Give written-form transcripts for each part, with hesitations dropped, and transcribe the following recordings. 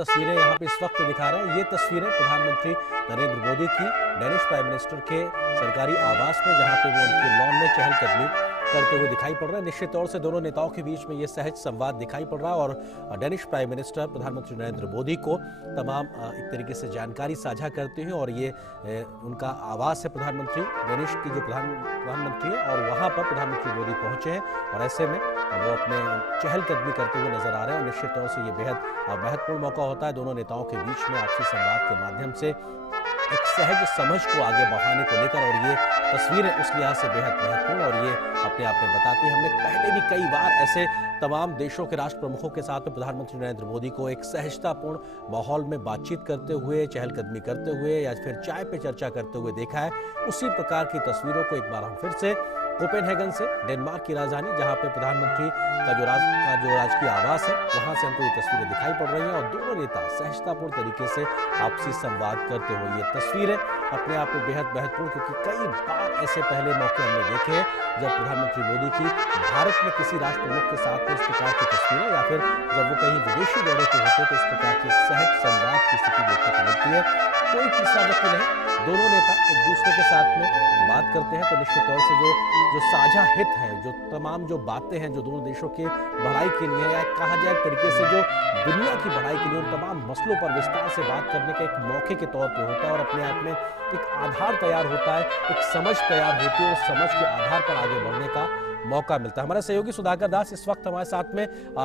तस्वीरें यहाँ पे इस वक्त दिखा रहे हैं। ये तस्वीरें प्रधानमंत्री नरेंद्र मोदी की डेनिश प्राइम मिनिस्टर के सरकारी आवास में, जहाँ पे वो उनके लॉन में चहलकदमी करते हुए दिखाई पड़ रहे हैं। निश्चित तौर से दोनों नेताओं के बीच में ये सहज संवाद दिखाई पड़ रहा है और डेनिश प्राइम मिनिस्टर प्रधानमंत्री नरेंद्र मोदी को तमाम एक तरीके से जानकारी साझा करते हैं। और ये उनका आवास है प्रधानमंत्री डेनिश की जो प्रधानमंत्री है, और वहाँ पर प्रधानमंत्री मोदी पहुंचे हैं और ऐसे में वो अपने चहलकदमी करते हुए नजर आ रहे हैं। और निश्चित तौर से ये बेहद महत्वपूर्ण मौका होता है दोनों नेताओं के बीच में आपसी संवाद के माध्यम से एक सहज समझ को आगे बढ़ाने को लेकर। और ये तस्वीरें उस लिहाज से बेहद महत्वपूर्ण और ये अपने आप में बताती है। हमने पहले भी कई बार ऐसे तमाम देशों के राष्ट्र प्रमुखों के साथ में प्रधानमंत्री नरेंद्र मोदी को एक सहजतापूर्ण माहौल में बातचीत करते हुए, चहलकदमी करते हुए या फिर चाय पे चर्चा करते हुए देखा है। उसी प्रकार की तस्वीरों को एक बार हम फिर से कोपेनहेगन से, डेनमार्क की राजधानी जहां पे प्रधानमंत्री का जो राजकीय आवास है, वहां से हमको ये तस्वीरें दिखाई पड़ रही हैं। और दोनों नेता सहजतापूर्ण तरीके से आपसी संवाद करते हुए, ये तस्वीरें अपने आप में बेहद महत्वपूर्ण, क्योंकि कई बार ऐसे पहले मौके हमने देखे हैं जब प्रधानमंत्री मोदी की भारत में किसी राष्ट्र प्रमुख के साथ में इस प्रकार की तस्वीरें, या फिर जब वो कहीं विदेशी दौरे पे होते तो इस प्रकार की एक सहज संवाद की स्थिति देखने को मिलती है। कोई तीसरा व्यक्ति नहीं, दोनों नेता एक दूसरे के साथ में बात करते हैं तो निश्चित तौर से जो साझा हित है, जो तमाम जो बातें हैं जो दोनों देशों के भलाई के लिए, या कहा जाए एक तरीके से जो दुनिया की भलाई के लिए, उन तमाम मसलों पर विस्तार से बात करने का एक मौके के तौर पे होता है। और अपने आप में एक आधार तैयार होता है, एक समझ तैयार होती है, और समझ के आधार पर आगे बढ़ने का मौका मिलता है। हमारे सहयोगी सुधाकर दास इस वक्त हमारे साथ में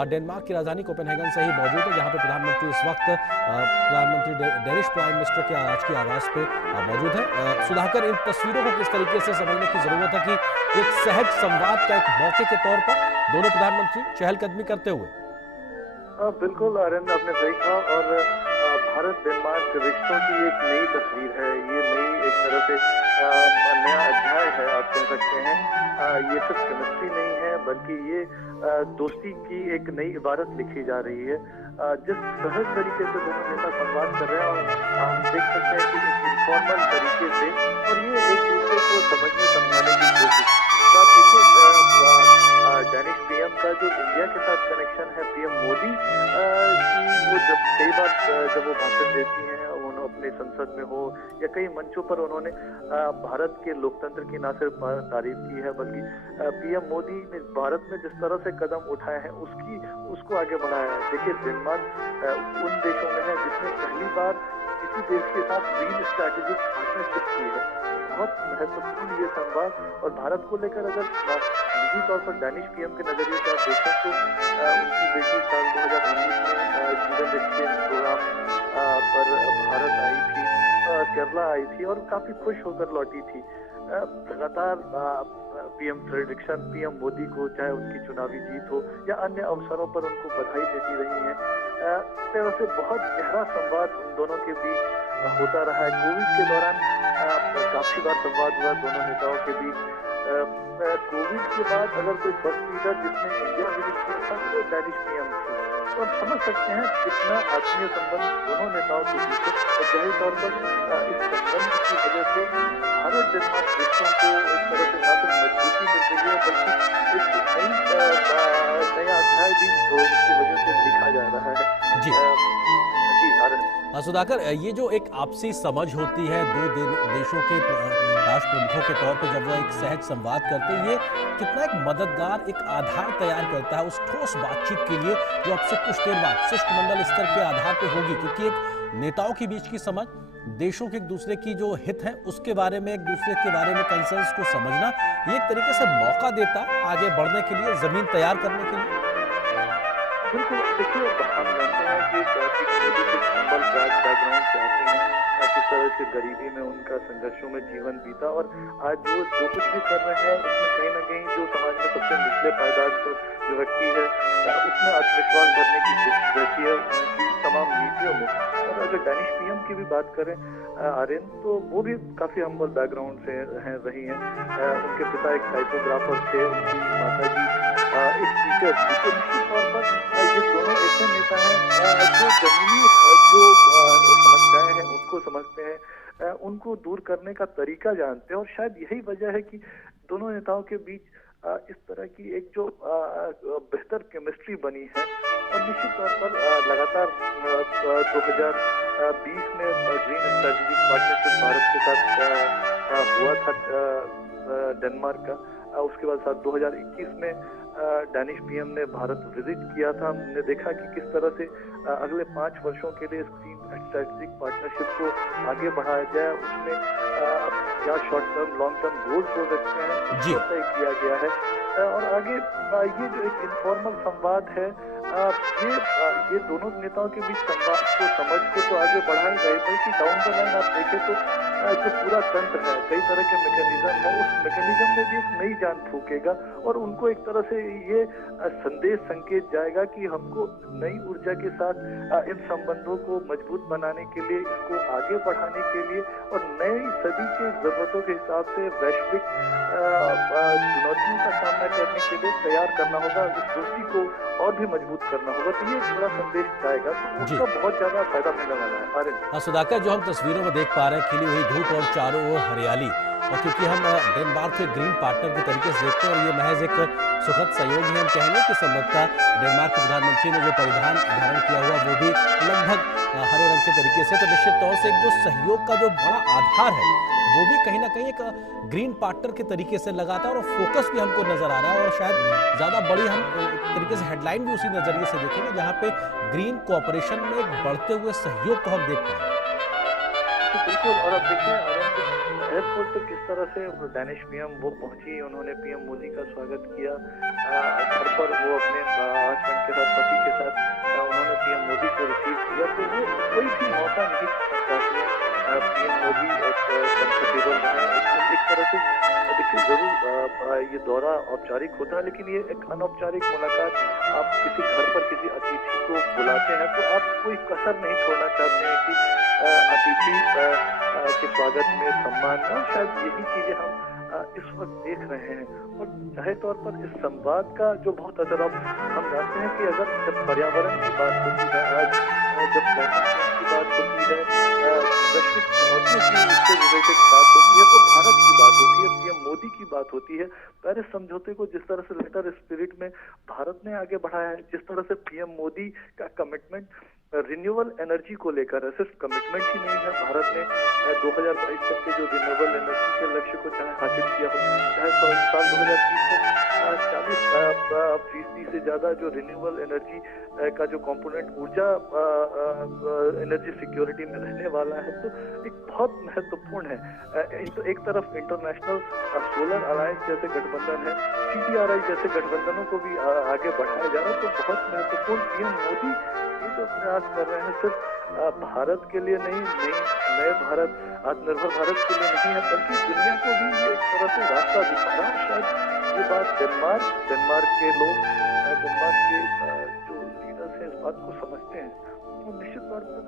डेनमार्क की राजधानी कोपेनहेगन से ही मौजूद है, जहां पे प्रधानमंत्री इस वक्त प्रधानमंत्री डेनिश प्राइम मिनिस्टर के राजकीय आवास पे मौजूद है। सुधाकर, इन तस्वीरों को किस तरीके से समझने की जरूरत है कि एक सहज संवाद का एक मौके के तौर पर दोनों प्रधानमंत्री चहलकदमी करते हुए? बिल्कुल आनंद, आपने सही कहा। और भारत डेनमार्क रिश्तों की एक नई तस्वीर है। ये नई एक तरह से नया अध्याय है, आप कह सकते हैं। ये सिर्फ केमिस्ट्री नहीं है, बल्कि ये दोस्ती की एक नई इबारत लिखी जा रही है। जिस सहज तरीके से दोनों नेता संवाद कर रहे हैं, और हम देख सकते हैं कि एक इनफॉर्मल तरीके से, और ये एक दूसरे को समझने समझाने की कोशिश। तो आप देखिए, डेनिश पीएम का जो इंडिया के साथ कनेक्शन है, पीएम मोदी की, वो जब कई बार जब वो भाषण देती हैं, उन्होंने अपने संसद में हो या कई मंचों पर, उन्होंने भारत के लोकतंत्र की न सिर्फ तारीफ की है, बल्कि पीएम मोदी ने भारत में जिस तरह से कदम उठाए हैं उसको आगे बढ़ाया है। देखिए, डेनमार्क उन देशों में है जिसने पहली बार किसी देश के साथ ग्रीन स्ट्रैटेजिक पार्टनरशिप की है। बहुत महत्वपूर्ण ये संवाद। और भारत को लेकर अगर निजी तौर पर डेनिश पीएम के नजरिए से आप देखें तो उनकी बेटी साल 2019 में स्टूडेंट एक्सचेंज प्रोग्राम पर भारत आई थी, केरला आई थी, और काफी खुश होकर लौटी थी। लगातार पीएम फ्रेडरिक्सन पीएम मोदी को, चाहे उनकी चुनावी जीत हो या अन्य अवसरों पर, उनको बधाई देती रही हैं। इस तरह से बहुत गहरा संवाद उन दोनों के बीच होता रहा है। कोविड के दौरान काफी बार संवाद हुआ दोनों नेताओं के बीच। कोविड के बाद अगर कोई फर्स्ट लीडर जिसने इंडिया विजिट किया था तो डेनिश पीएम थी। तो आप समझ सकते हैं कितना आत्मीय संबंध दोनों नेताओं के बीच है। और जाहिर तौर पर इस संबंध की वजह से भारत डेनमार्क रिश्तों को एक तरह से न सिर्फ मजबूती मिल रही है, बल्कि एक नया अध्याय भी उसकी वजह से लिखा जा रहा है। जी सुधाकर, ये जो एक आपसी समझ होती है दो देशों के राष्ट्र प्रमुखों के तौर पे, जब वो एक सहज संवाद करते हैं, ये कितना एक मददगार एक आधार तैयार करता है उस ठोस बातचीत के लिए, जो अब से कुछ देर बाद शिष्टमंडल स्तर के आधार पे होगी। क्योंकि एक नेताओं के बीच की समझ, देशों के एक दूसरे की जो हित है उसके बारे में, एक दूसरे के बारे में कंसर्न्स को समझना, ये एक तरीके से मौका देता है आगे बढ़ने के लिए, जमीन तैयार करने के लिए। बिल्कुल, देखिए, हम जानते हैं कि बैकग्राउंड से आते हैं, किस तरह से गरीबी में उनका संघर्षों में जीवन बीता, और आज वो जो कुछ भी कर रहे हैं उसमें कहीं ना कहीं जो समाज में सबसे निचले पायदान पर जो व्यक्ति है, उसमें आत्मविश्वास भरने की कोशिश रहती है उनकी तमाम नीतियों में। और अगर डेनिश पीएम की भी बात करें आर्यन, तो वो भी काफी हम्बल बैकग्राउंड से रही हैं। उनके पिता एक टाइपोग्राफर थे, उनकी माता जी एक टीचर थी। तो निश्चित तौर पर ये दोनों ऐसे नेता हैं जो जमीनी जो समस्याएं हैं उसको समझते हैं, उनको दूर करने का तरीका जानते हैं। और शायद यही वजह है कि दोनों नेताओं के बीच इस तरह की एक जो बेहतर केमिस्ट्री बनी है। और निश्चित तौर पर लगातार 2020 में ग्रीन स्ट्रेटेजिक पार्टनरशिप भारत के साथ हुआ था डेनमार्क का। उसके बाद साथ 2021 में डैनिश पीएम ने भारत विजिट किया था। हमने देखा कि किस तरह से अगले 5 वर्षों के लिए ग्रीन स्ट्रेटेजिक पार्टनरशिप को आगे बढ़ाया जाए। उसमें क्या short term long term goals हो सकते हैं जी। उसको तय किया गया है। और आगे ये जो एक इनफॉर्मल संवाद है, ये दोनों नेताओं के बीच संवाद को समझ को तो आगे बढ़ाएगा ही, बल्कि डाउन द लाइन आप देखें तो जो पूरा तंत्र है, कई तरह के मैकेनिज्म है, उस मैकेनिज्म में भी एक नई जान फूकेगा। और उनको एक तरह से ये संदेश संकेत जाएगा कि हमको नई ऊर्जा के साथ इन संबंधों को मजबूत बनाने के लिए, इसको आगे बढ़ाने के लिए और नई सदी के जरूरतों के हिसाब से वैश्विक चुनौतियों का सामना करने के लिए तैयार करना होगा, इस दोस्ती को और भी मजबूत करना होगा। तो ये एक बड़ा संदेश जाएगा, तो जी। उसका बहुत ज्यादा फायदा मिलने वाला है। सुधाकर, जो हम तस्वीरों में देख पा रहे हैं खिली हुई धूप और चारों ओर हरियाली, और क्योंकि हम डेनमार्क के ग्रीन पार्टनर के तरीके से देखते हैं और ये महज एक सुखद सहयोग ही हम कहेंगे कि संभवतः डेनमार्क के प्रधानमंत्री ने जो परिधान धारण किया हुआ वो भी लगभग हरे रंग के तरीके से, तो निश्चित तौर से एक जो सहयोग का जो बड़ा आधार है वो भी कहीं ना कहीं एक ग्रीन पार्टनर के तरीके से लगाता है और फोकस भी हमको नजर आ रहा है। और शायद ज्यादा बड़ी हम एक तरीके से हेडलाइन भी उसी नजरिए से देखेंगे जहां पे ग्रीन कोऑपरेशन में एक बढ़ते हुए सहयोग को हम देख पाएंगे। बिल्कुल। और अब देखिए एयरपोर्ट पे किस तरह से डैनिश पीएम वो पहुंची, उन्होंने पीएम मोदी का स्वागत किया। घर पर वो अपने हस्बैंड के साथ, पति के साथ उन्होंने पीएम मोदी को रिसीव किया। तो वो कोई भी मौका नहीं चाहते हैं पीएम मोदी कंफर्टेबल रहे। एक तरह से देखिए जरूर ये दौरा औपचारिक होता है, लेकिन ये एक अनौपचारिक मुलाकात। आप किसी घर पर किसी अतिथि को बुलाते हैं तो आप कोई कसर नहीं छोड़ना चाहते हैं कि अतिथि के स्वागत में सम्मान। शायद यही चीजें हम इस वक्त देख रहे हैं। और जाहिर तौर पर इस संवाद का जो बहुत असर, अब हम जानते हैं कि अगर जब पर्यावरण की बात होती है, आज जब क्लाइमेट चेंज की बात होती है, वैश्विक चुनौतियों की इससे रिलेटेड बात होती है, तो भारत की बात होती है, पीएम मोदी की बात होती है। पेरिस समझौते को जिस तरह से लेटर स्पिरिट में भारत ने आगे बढ़ाया है, जिस तरह से पीएम मोदी का कमिटमेंट रिन्यूएबल एनर्जी को लेकर है, सिर्फ कमिटमेंट ही नहीं है। भारत ने 2022 तक के जो रिन्यूएबल एनर्जी के लक्ष्य को चाहे हासिल किया हो, चाहे साल 2030 में 40% से ज्यादा जो रिन्यूएबल एनर्जी का जो कंपोनेंट ऊर्जा एनर्जी सिक्योरिटी में रहने वाला है, तो एक बहुत महत्वपूर्ण है। तो एक तरफ इंटरनेशनल सोलर अलायंस जैसे गठबंधन है, CTRI जैसे गठबंधनों को भी आगे बढ़ाया जा रहा है। तो बहुत महत्वपूर्ण पीएम मोदी ये जो प्रयास कर रहे हैं, सिर्फ भारत के लिए नहीं, नए भारत, आत्मनिर्भर भारत के लिए नहीं है, बल्कि दुनिया को भी ये एक तरह से रास्ता दिखा रहा है। शायद ये बात डेनमार्क के लोग, डेनमार्क के जो लीडर्स हैं इस बात को समझते हैं। तो निश्चित तौर पर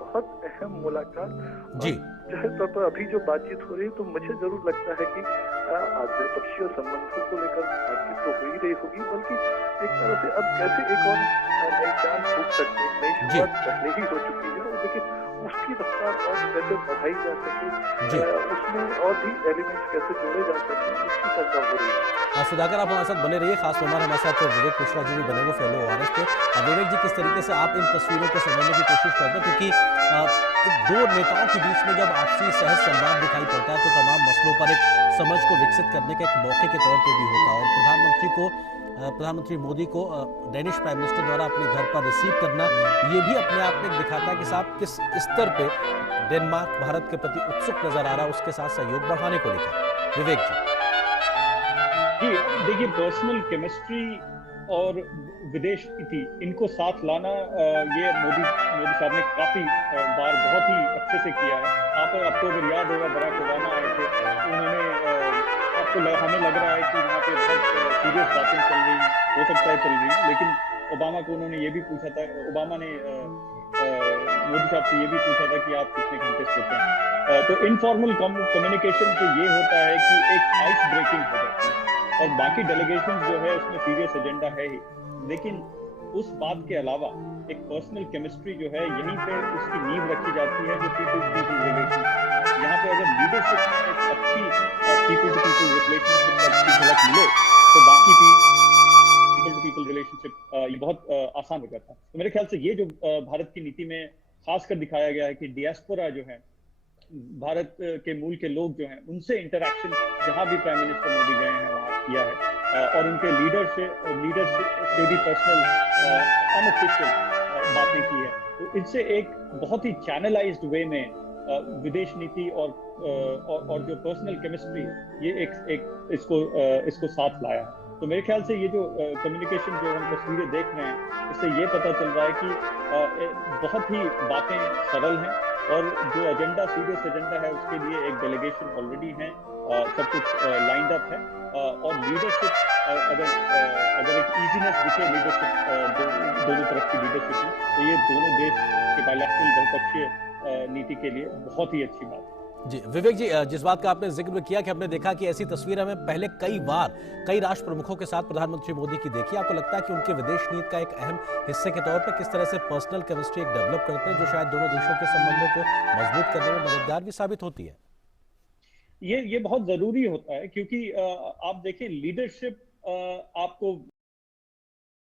बहुत अहम मुलाकात जी। जाहिर तौर पर अभी जो बातचीत हो रही है, तो मुझे जरूर लगता है कि द्विपक्षीय संबंधों को लेकर बातचीत तो हो ही रही होगी, बल्कि एक तरह से अब कैसे एक और नई जान फूक सकते हैं। नई शुरुआत पहले ही हो चुकी है, और लेकिन उसकी रफ्तार और कैसे बढ़ाई जा सके, उसमें और भी एलिमेंट्स कैसे जोड़े जा सके, उसकी चर्चा हो रही है। सुधाकर, आप हमारे साथ बने रहिए। खास मेहमान हमारे साथ विवेक मिश्रा जी भी बने हुए फेलो ORS के। विवेक जी, किस तरीके से आप इन तस्वीरों को समझने की कोशिश करते हैं, क्योंकि दो नेताओं के बीच में जब आपसी सहज संवाद दिखाई पड़ता है तो तमाम मसलों पर एक समझ को विकसित करने का एक मौके के तौर पे भी होता है। और प्रधानमंत्री मोदी को डेनिश प्राइम मिनिस्टर द्वारा अपने घर पर रिसीव करना, ये भी अपने आप में दिखाता है कि साहब किस स्तर पे डेनमार्क भारत के प्रति उत्सुक नजर आ रहा है उसके साथ सहयोग बढ़ाने को लेकर। विवेक जी। देखिए, पर्सनल केमिस्ट्री और विदेश नीति, इनको साथ लाना ये मोदी साहब ने काफी बार बहुत ही अच्छे से किया है। आपको अगर याद होगा, बराक ओबामा आए थे, उन्होंने हमें लग रहा है कि वहाँ पे बहुत सीरियस बातें चल रही, हो सकता है चल रही, लेकिन ओबामा को उन्होंने ये भी पूछा था, ओबामा ने मोदी साहब से ये भी पूछा था कि आप कितने घंटे सोते हैं। तो इनफॉर्मल कम्युनिकेशन से ये होता है कि एक आइस ब्रेकिंग हो जाती है, और बाकी डेलीगेशन जो है उसमें सीरियस एजेंडा है ही, लेकिन उस बात के अलावा एक पर्सनल केमिस्ट्री जो है, यहीं पे उसकी नींव रखी जाती है, जो पीपल टू पीपल रिलेशन। यहाँ पे अगर लीडरशिप में एक अच्छी पीपल टू पीपल रिलेशनशिप की झलक मिले तो बाकी पीपल टू पीपल रिलेशनशिप ये बहुत आसान हो जाता है। तो मेरे ख्याल से ये जो भारत की नीति में खासकर दिखाया गया है कि डियास्पोरा जो है, भारत के मूल के लोग जो हैं, उनसे इंटरेक्शन जहां भी प्राइम मिनिस्टर मोदी गए हैं वहां किया है, और उनके लीडर से भी पर्सनल अनऑफिशियल बातें की है। तो इससे एक बहुत ही चैनलाइज्ड वे में विदेश नीति और जो पर्सनल केमिस्ट्री ये एक इसको साथ लाया है। तो मेरे ख्याल से ये जो कम्युनिकेशन जो हम तस्वीरें देख रहे हैं, इससे ये पता चल रहा है कि बहुत ही बातें सरल हैं और जो एजेंडा सीरियस एजेंडा है उसके लिए एक डेलीगेशन ऑलरेडी है, सब कुछ लाइंड अप है, और लीडरशिप अगर एक इजीनेस दिखे लीडरशिप दोनों तरफ की लीडरशिप में, तो ये दोनों देश के बायलैटरल बहुपक्षीय नीति के लिए बहुत ही अच्छी बात है। जी विवेक जी, जिस बात का आपने जिक्र किया कि हमने देखा कि ऐसी तस्वीर हमें पहले कई बार कई राष्ट्र प्रमुखों के साथ प्रधानमंत्री मोदी की देखी, आपको लगता है कि उनके विदेश नीति का एक अहम हिस्से के तौर पर किस तरह से पर्सनल केमिस्ट्री एक डेवलप करते हैं जो शायद दोनों देशों के संबंधों को मजबूत करने में मददगार भी साबित होती है? ये बहुत जरूरी होता है, क्योंकि आप देखें लीडरशिप आपको